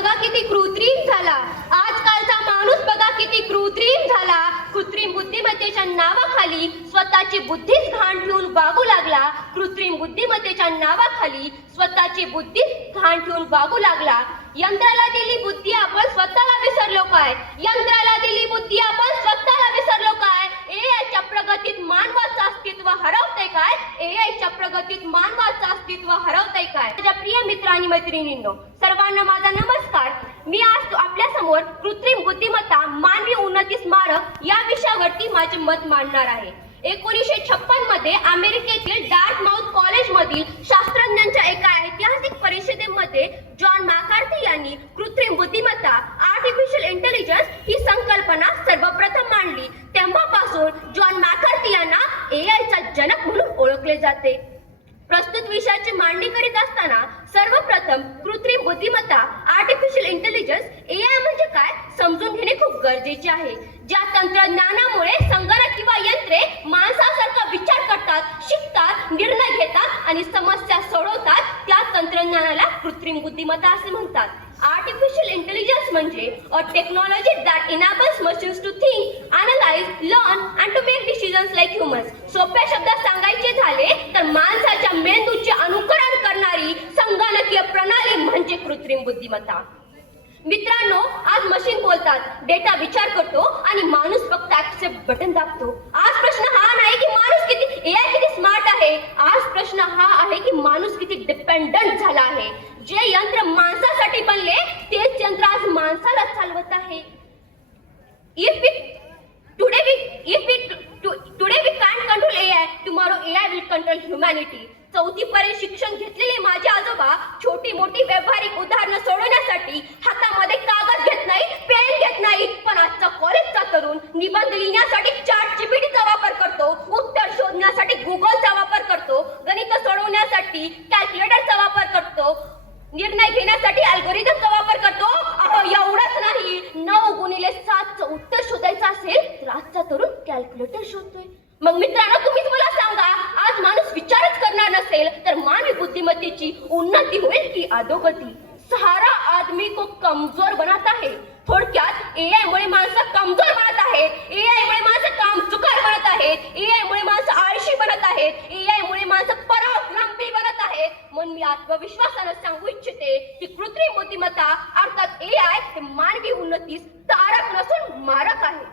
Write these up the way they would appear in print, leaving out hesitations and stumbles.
बघा किती कृत्रिम झाला. आजकालचा माणूस बघा किती कृत्रिम झाला. कृत्रिम बुद्धिमत्तेच्या नावाखाली स्वतःची बुद्धीच घाण ठेवून वागू लागला. कृत्रिम बुद्धिमत्तेच्या नावाखाली स्वतःची बुद्धीच घाण ठेवून वागू लागला. यंत्राला दिली बुद्धी आपण स्वतःला विसरलो काय? यंत्राला दिली बुद्धी आपण स्वतःला विसरलो काय? एआयच्या प्रगतीत मानवाचं अस्तित्व हरवतंय काय? एआयच्या प्रगतीत मानवाचं अस्तित्व हरवतंय काय? माझ्या प्रिय मित्र आणि मैत्रिणींनो, सर्वांना माझा नमस्कार. मी आज आपल्या समोर कृत्रिम बुद्धिमत्ता मानवी उन्नती स्मारक या विषयावरती माझे मत मांडणार आहे. 1956 मध्ये अमेरिकेतील डार्टमाउथ कॉलेजमधील शास्त्रज्ञांच्या एका ऐतिहासिक परिषदेमध्ये जॉन मॅकार्थी यांनी कृत्रिम बुद्धिमत्ता आर्टिफिशियल इंटेलिजन्स ही संकल्पना सर्वप्रथम मांडली. तेव्हापासून जॉन मॅकार्थी यांना एआयचा जनक म्हणून ओळखले जाते. प्रस्तुत विषयाची मांडणी करीत असताना सर्वप्रथम कृत्रिम बुद्धिमत्ता आर्टिफिशियल इंटेलिजन्स एआय म्हणजे काय समजून घेणे खूप गरजेचे आहे. ज्या तंत्रज्ञानामुळे संगणक किंवा यंत्रे माणसासारखा विचार करतात, शिकतात, निर्णय घेतात आणि समस्या सोडवतात, त्या तंत्रज्ञानाला कृत्रिम बुद्धिमत्ता असे म्हणतात. आर्टिफिशियल इंटेलिजन्स म्हणजे a technology that enables machines to think, analyse, learn and to make decisions like humans. सोप्या शब्दात सांगायचे झाले तर माणसाच्या मेंदूचे अनुकरण करणारी संगणकीय प्रणाली म्हणजे कृत्रिम बुद्धिमत्ता. मित्रांनो, आज मशीन बोलतात, डेटा विचार करतो आणि माणूस फक्त ऍक्सेप्ट बटन दाबतो. आज प्रश्न हा नाही की माणूस किती एआय किती स्मार्ट आहे. आज प्रश्न हा आहे की माणूस किती डिपेंडंट झाला आहे. जे यंत्र माणसासाठी बनले तेच यंत्र आज माणसाला चालवत आहे. Today we can't control AI, tomorrow AI will control humanity. 4थी पर्यंत शिक्षण घेतलेले माझे आजोबा छोटी मोठी व्यावहारिक उदाहरणं सोडवण्यासाठी हातामध्ये कागद घेत नाही, पेन घेत नाही. पण आजचा कॉलेजचा तरुण निबंध लिहिण्यासाठी ChatGPTचा वापर करतो, उत्तर शोधण्यासाठी गुगलचा वापर करतो, गणित सोडवण्यासाठी कॅल्क्युलेटरचा वापर करतो, निर्णय घेण्यासाठी अल्गोरिदमचा वापर करतो. एवढंच नाही, 9x7चं उत्तर शोधायचं असेल तर आजचा तरुण कॅल्क्युलेटर शोधतोय. मग मित्रांनो, तुम्हीच मला सांगा, आज माणूस विचारच करणार नसेल तर मानवी बुद्धिमत्तेची उन्नती होईल की अधोगती? सारा आदमी को कमजोर बनाता है. थोडक्यात एआय मुळे माणसं कमजोर बनत आहेत, एआय मुळे माणसं कामचुकार बनत आहेत, एआय मुळे माणसं आळशी बनत आहेत, एआय मुळे माणसं परावलंबी बनत आहेत. म्हणून मी आत्मविश्वासाने सांगू इच्छिते की कृत्रिम बुद्धिमत्ता अर्थात एआय हे मानवी उन्नतीस तारक नसून मारक आहे.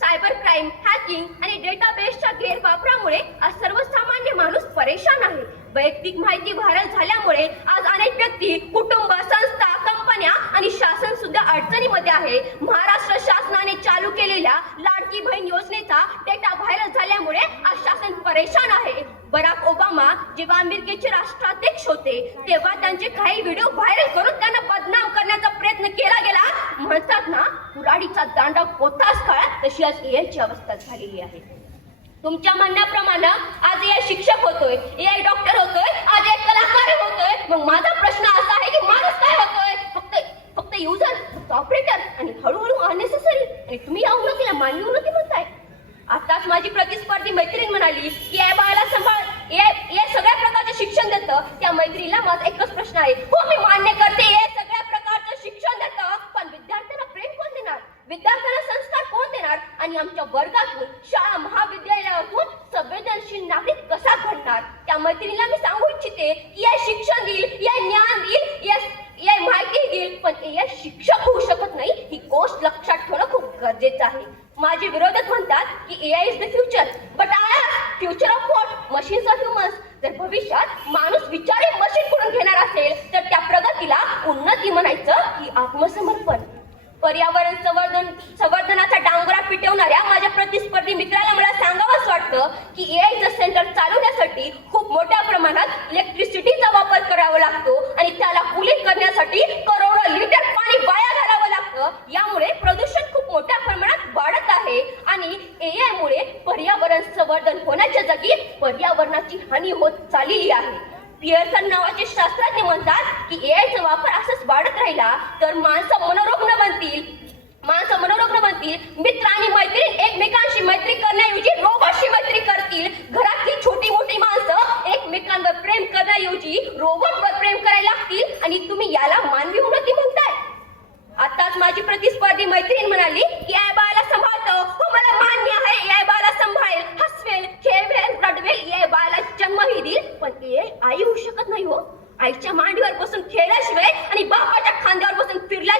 सायबर क्राईम, हॅकिंग आणि डेटाबेसच्या गैरवापरामुळे आज सर्वसामान्य माणूस परेशान आहे. वैयक्तिक माहिती व्हायरल झाल्यामुळे आज अनेक व्यक्ती, कुटुंब, संस्था, कंपन्या आणि शासन सुद्धा अडचणीमध्ये आहे. महाराष्ट्र शासनाने चालू केलेल्या लाडकी बहीण योजनेचा डेटा व्हायरल झाल्यामुळे आज शासन परेशान आहे. बराक ओबामा जेव्हा अमेरिकेचे राष्ट्राध्यक्ष होते तेव्हा त्यांचे काही व्हिडिओ व्हायरल करून त्यांना बदनाम करण्याचा प्रयत्न केला गेला. म्हणतात ना, कुऱ्हाडीचा दांडा कोतास काळात, तशी आज एआयची अवस्था झालेली आहे. तुमच्या म्हणण्याप्रमाणे आज एआय शिक्षक होतोय, एआय डॉक्टर होतोय, आज एआय कलाकार होतोय. मग माझा प्रश्न असा आहे की माणूस काय होतोय? फक्त युजर, फक्त ऑपरेटर आणि हळूहळू अननेसेसरी. आणि तुम्ही या उन्नतीला मानवी उन्नती म्हणताय. आताच माझी प्रतिस्पर्धी मैत्रीण म्हणाली की एआय बाळाला सांभाळ, एआय सगळ्या प्रकारचे शिक्षण देतं. त्या मैत्रिणीला माझा एकच प्रश्न आहे. हो, मी मान्य करते एआय सगळ्या प्रकारचं शिक्षण देतं, पण विद्यार्थ्यांना प्रेम कोण देणार? विद्यार्थ्यांना संस्कार कोण देणार? आणि आमच्या वर्गातून, शाळा महाविद्यालयातून संवेदनशील नागरिक कसा घडणार? त्या मैत्रिणीला मी सांगू इच्छिते की एआय शिक्षण देईल, एआय ज्ञान देईल, एआय माहिती देईल, पण एआय शिक्षक होऊ शकत नाही. ही गोष्ट लक्षात ठेवणं खूप गरजेचं आहे. माझे विरोधक म्हणतात की AI is the future, but I future of what? Machines of humans. जर भविष्यात माणूस विचारे मशीन कडून घेणार असेल तर त्या प्रगतीला उन्नती म्हणायचं की आत्मसमर्पण? पर्यावरण संवर्धनाचा डांगरा पिटवणाऱ्या माझ्या प्रतिस्पर्धी मित्राला मला सांगावंच वाटतं की एआयचं सेंटर चालवण्यासाठी खूप मोठ्या प्रमाणात इलेक्ट्रिसिटीचा वापर करावा लागतो आणि त्याला कूलिंग करण्यासाठी करोडो लिटर पाणी वाया घालावं लागतं. यामुळे प्रदूषण खूप मोठ्या प्रमाणात वाढत आहे आणि एआय मुळे पर्यावरण संवर्धन होण्याच्या जागी पर्यावरणाची हानी होत चाललेली आहे. पियर्सन नावाचे शास्त्रज्ञ म्हणतात की एआयचा वापर असाच वाढत राहिला तर माणसं मनोरुग्ण बनतील. मित्र आणि मैत्रीण एकमेकांशी मैत्री करण्याऐवजी रोबोटशी मैत्री करतील. घरातली छोटी मोठी माणसं एकमेकांवर प्रेम करण्याऐवजी रोबोटवर प्रेम करायला लागतील. आणि तुम्ही याला मानवी उन्नती म्हणताय?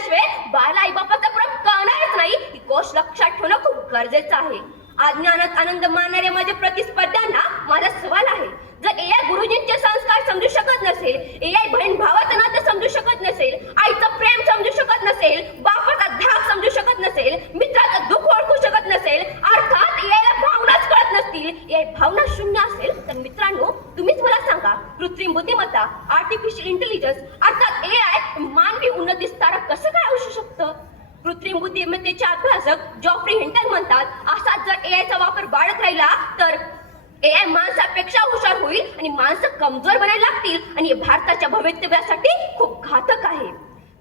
शिकल्याशिवाय बाळाला आई बापाचा फरक कळणारच नाही, ही गोष्ट लक्षात ठेवणं खूप गरजेचं आहे. अज्ञानात आनंद मानणाऱ्या माझ्या प्रतिस्पर्ध्यांना माझा सवाल आहे, जर एआय गुरुजींचे संस्कार समजू शकत नसेल, एआय बहीण भावाचं नातं समजू शकत नसेल, आईचं प्रेम समजू शकत नसेल, बापाचा धाक समजू शकत नसेल, मित्राचं दुःख ओळखू शकत नसेल, अर्थात एआयला भावनाच कळत नसतील, एआय भावना शून्य असेल, तर मित्रांनो तुम्हीच मला सांगा, कृत्रिम बुद्धिमत्ता आर्टिफिशियल इंटेलिजन्स अर्थात एआय मानवी उन्नती स्तरावर कसं काय असू शकतं? कृत्रिम बुद्धिमत्तेचे अभ्यासक जॉफ्री हिंटन म्हणतात, असाच जर एआयचा वापर वाढत राहिला तर एआय माणसापेक्षा हुशार होईल आणि माणसं कमजोर बनायला लागतील आणि हे भारताच्या भवितव्यासाठी खूप घातक आहे.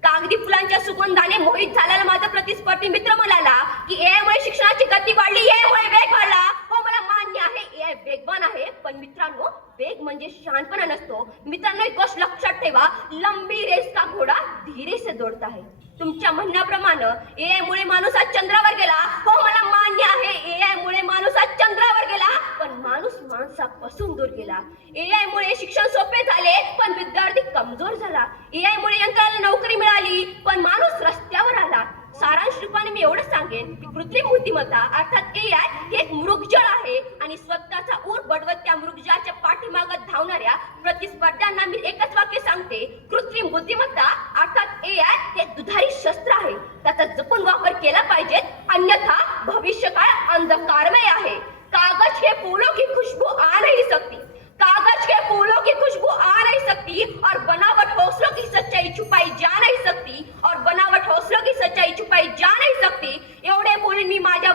कागदी फुलांच्या सुगंधाने मोहित झालेला माझा प्रतिस्पर्धी मित्र म्हणाला की एआय मुळे शिक्षणाची गती वाढली, एआय मुळे वेग वाढला. हो, मला मान्य आहे एआय वेगवान आहे, पण मित्रांनो वेग म्हणजे शहाणपणा नसतो. मित्रांनो एक गोष्ट लक्षात ठेवा, लंबी रेस का घोडा धीरे से दौड़ता है. तुमच्या म्हणण्याप्रमाणे एआय मुळे माणूस आज चंद्रावर गेला. हो, मला मान्य आहे एआय मुळे माणूस आज चंद्रावर गेला, पण माणूस माणसापासून दूर गेला. एआय मुळे शिक्षण सोपे झाले, पण विद्यार्थी कमजोर झाला. एआय मुळे यंत्राला नोकरी मिळाली, पण माणूस रस्त्यावर आला. सारांश रूपाने मी एवढं सांगेन की कृत्रिम बुद्धिमत्ता अर्थात एआय हे एक मृगजळ आहे आणि स्वतःचा ऊर बडवत त्या मृगजळाच्या पाठीमागत धावणाऱ्या प्रतिस्पर्ध्यांना मी एकच वाक्य सांगते, कृत्रिम बुद्धिमत्ता अर्थात एआय हे दुधारी शस्त्र आहे, त्याचा जपून वापर केला पाहिजे, अन्यथा भविष्यकाळ अंधकारमय आहे. कागज के फूलों की खुशबू आ नहीं सकती, कागज के फूलों की खुशबू आ नहीं सकती और बनावट हौसलों की सच्चाई छुपाई जा नहीं सकती, और बनावट हौसलों की सच्चाई छुपाई जा नहीं सकती. एवढे बोलून मी माझ्या